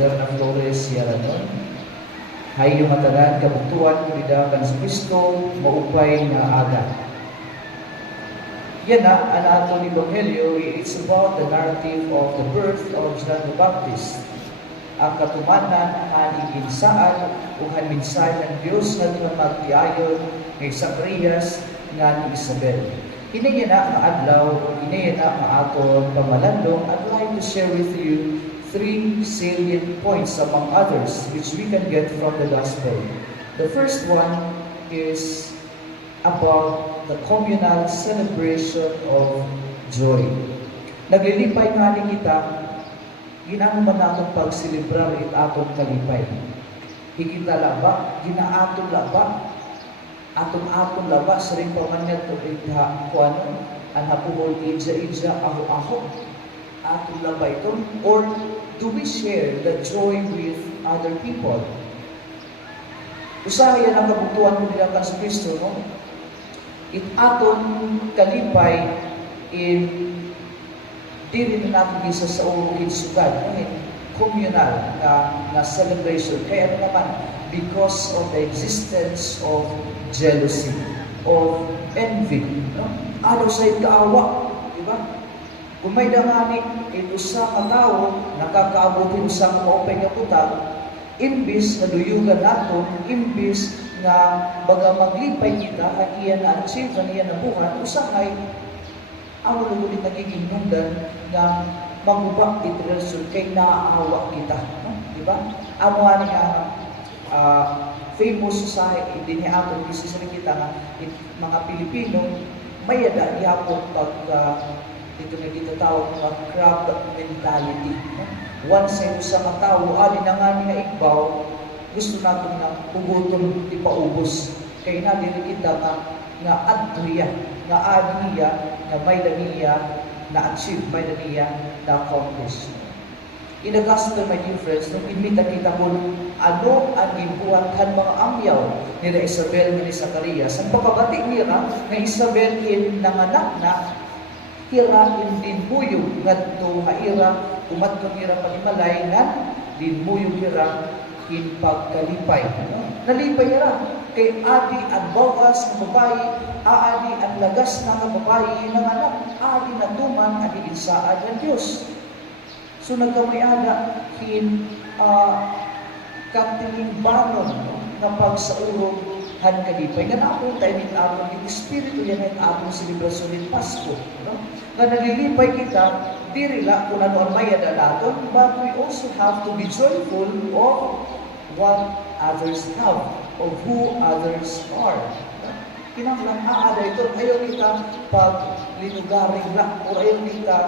Berna Flores, Sierra Leone. Hay yung matagan, kabutuan, kulidakan sa Kristo, maupay na aga. Yan na, ang ato ni Evangelio, it's about the narrative of the birth of John the Baptist. Ang katumanan, ang iginsaan, o hanminsay ng Diyos na magtiayon kay Zacarias nga ni Isabel. Inaya na ang adlaw, inaya na ang aton pamalandong. I'd like to share with you 3 salient points among others which we can get from the Gospel. The first one is about the communal celebration of joy. Naglilipay nga ni kita, ginano man natong pagselebrar it atong kalipay. Higita laba, ginaaton laba, atong laba, sa rin pamanyag to itha, kung ano, ang hapuhol, idja, aho-aho, atong laba ito, or do we share the joy with other people? Usahay ang kabutuan mo nila kan sa Kristo, no? It aton kalipay in dili na natin isa sa urugin sugad, communal na celebration. Kaya ano naman, because of the existence of jealousy, of envy, no? Ano sa ikaawa, di ba? Kung may dangani, ito sa katao, nakakaabutin sa maupay nga putag, imbis na duyugan nato, imbis na baga maglipay kita, at iyan na achieve, na iyan na buhat, usahay, ang ulit nagiging nundan na magubak ito relasyon kay naaawa kita. No? Diba? Amo nga famous society, hindi niya ako, kasi sa kita nga, mga Pilipino, may yada yapon pag ito na gitatawag mga crab mentality. No? Once ay sa katao, adi na nga niya ikbaw, gusto natin na pugutom, di pa ubos. Kaya na din kita nga adriya, nga aniya, nga may daniya, na achieve, may daniya, na accomplish. In the gospel, my dear friends, nung imita kita po, ano ang ibuhat kan mga amyaw ni Isabel ni Zacarias. Ang pagkabati niya nga Isabel in nanganak na kira in dinbuyog ngadto nga ira umat kang ira panimalay nga dinbuyog ira in pagkalipay. No? Nalipay ira kay adi ang bawas ng babae, aadi ang lagas ng babae ng anak, adi na tuman, adi insaad ng Diyos. So nagkamayada in katilingbanon, no? Na pagsaurog han kalipay. Nga na ako tayo din ato yung Espiritu yan ay atong selebrasyon ng Pasko. No? Nga nalilipay kita, dirila kung ano ang mayada natin, but we also have to be joyful of what others have, of who others are. No? Kinanglang aada ito, ayaw kita pag linugaring lang, o ayaw kita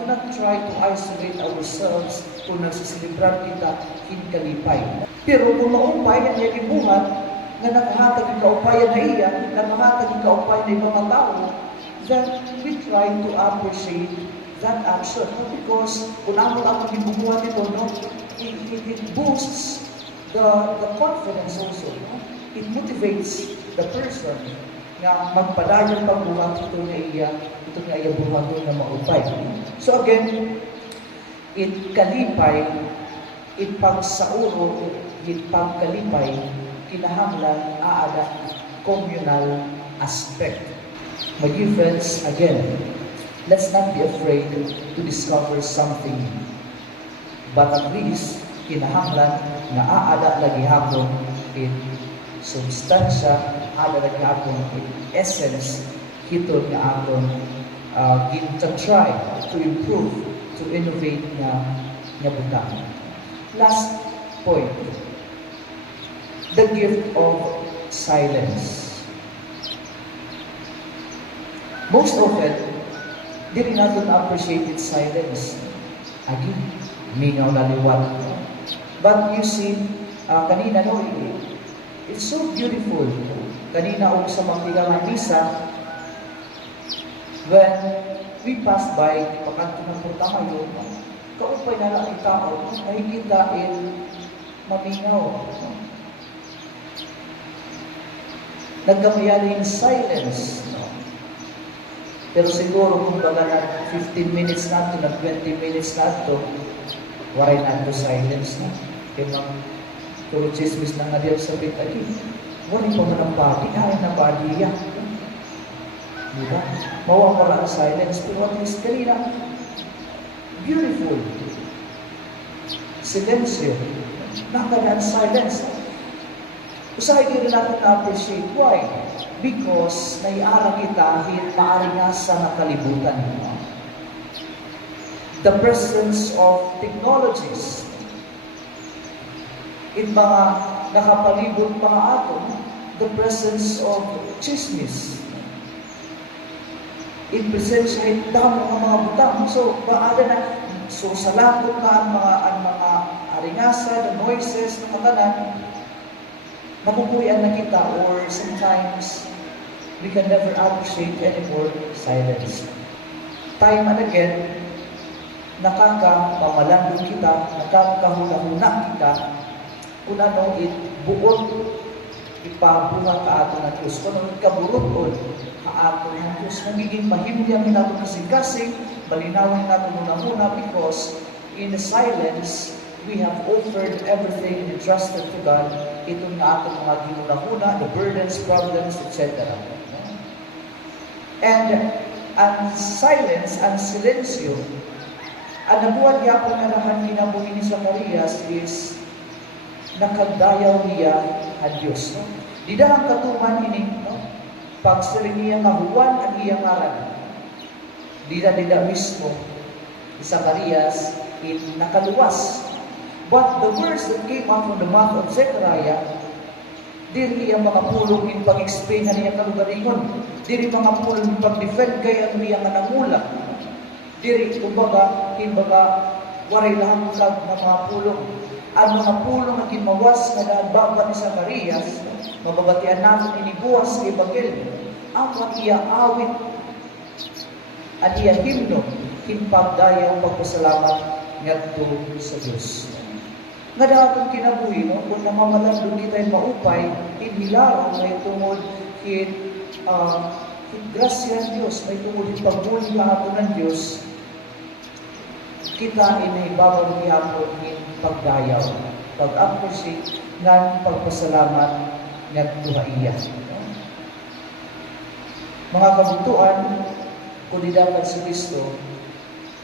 do not try to isolate ourselves kung nagsisilibrar kita hinkalipay. Pero kung maumpay ang iyang ibuhat, nga nakahatag yung kaupayan na iya, nakahatag yung kaupayan na ibang mga tao, then we try to appreciate that action. No? Because kung ako ang ibubuhat ito, no? It boosts the confidence also. No? It motivates the person na magpadayon pagbuhat ito na iya buhat na maupay. So again, it kalipay, it pagsauro, it pagkalipay, kinahanglan aada communal aspect. My dear friends, again, let's not be afraid to discover something. But at least, kinahanglan na aada lagi hapon in substansya, aada lagi hapon in essence, hitod nga aton to try to improve, to innovate nga butang. Last point, the gift of silence. Most often, di rin natin appreciate its silence. Again, mingaw na liwat. But you see, kanina, no, it's so beautiful. Kanina, sa mga misa, when we pass by, pakanto ng putama yun, kaupay na lang yung tao, nakikita mamingaw. Nagkamayali in silence. No? Pero siguro kung baga na 15 minutes na ito, na 20 minutes na ito, waray na to silence na. Kaya mga puro chismis na nga diyan sa bitagi. Waray pa man ang body, ay na body yan. Diba? Mawawala ang silence, pero at least kanina, beautiful. Silencio. Nakadaan silence. Usahay din natin na-appreciate. Why? Because naiarang kita maaari nga sa nakalibutan. The presence of technologies in mga nakapalibot mga ato, the presence of chismis, in presensya damo ng mga butang. So, baada na, so sa lakot na ang mga aringasa, the noises, ng katanan, makukuyan na kita, or sometimes, we can never appreciate anymore silence. Time and again, nakakapamalandong kita, nakakahuna-huna kita, kung ano, buot, ipabuhat ka ato ng Diyos. Kung ano, ikaburuton, ato ng Diyos. Nagiging mahimdiang nato kasing-kasing, malinawin nato muna because in the silence, we have offered everything and entrusted to God. Ito na ato mga ginuna-huna, the burdens, problems, etc. And silence, ang silensyo, ang nabuhat niya kung narahan kinabuhi ni Zacarias is nakagdayaw niya ang Diyos. No? Di dahang katuman ini, no? Pagsiring niya nga Juan ang iyang ngaran. Dida mismo, Zacarias, in nakaluwas. But the words that came out from the mouth of Zechariah, diri ang mga pulong in pag-explain na niya kalugaringon. Diri mga pulong in pag-defend kay ang niya nga nangulang. Diri, kumbaga, waray lang na mga pulong. Ang mga pulong na kimawas na nagbaba ni Zacarias, mababatian natin inibuwas kay Bagel. Ang iya awit at iya himno, himpagdayang pagpasalamat ngadto sa Diyos. Nga dahatong kinabuhi mo, kung namamalandong kita'y maupay, inhilaro may tungod grasya ng Diyos, may tungod pagmuli kahapon ng Diyos, kita inaibabaw ni hapon in pagdayaw, pag-appreciate ng pagpasalamat ng tuhaiya. Mga kabutuan, kung di dapat sa Kristo,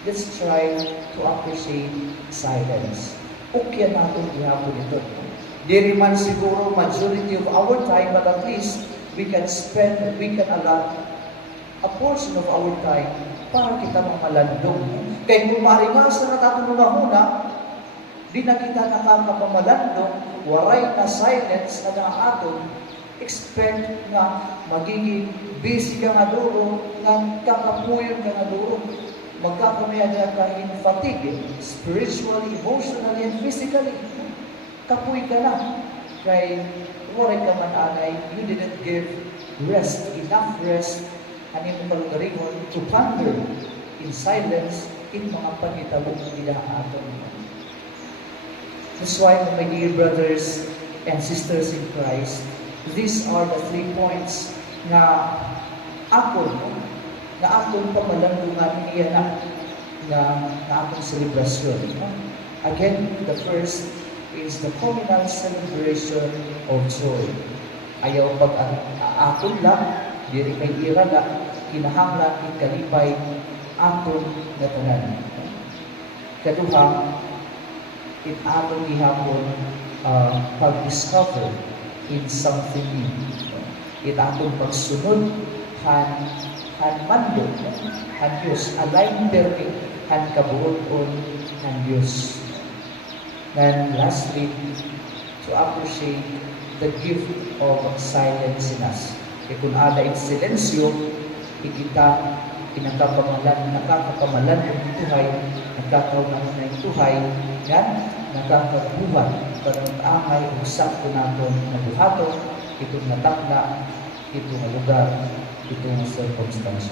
let's try to appreciate silence. Okay natin ihapon ito. Di man siguro majority of our time, but at least we can allot a portion of our time para kita mamalandong. Kaya kung maringasa na natin una, di na kita nakakapamalandong, waray na silence na aton, expect na magiging busy ka nga duro, ng kakapuyon ka nga duro, magkakamayagya ka in fatigue, spiritually, emotionally, and physically. Kapuy ka na. Kaya waray ka man anay, you didn't give rest, enough rest, and yung malugaringon to ponder in silence in mga pangitabong nila aton. That's why, my dear brothers and sisters in Christ, these are the 3 points na akon pamalandungan niya na akong selebrasyon. Again, the first is the communal celebration of joy. Ayaw pag-akon lang, diri kay ira na, kinahanglan ikalipay aton na tanan. Kaduha, it aton gihapon pag-discover in something new. It aton pagsunod han mando, han Diyos, align permi, han kabuoton, han Diyos. And lastly, to appreciate the gift of silence in us. Kung ada in silensyo, ikita nakakapamalan ng tuhay, nagkakaunang ng tuhay, yan, nakakabuhat, karang angay, usap ko natin na buhato, itong natakna, itong lugar, itong circumstance.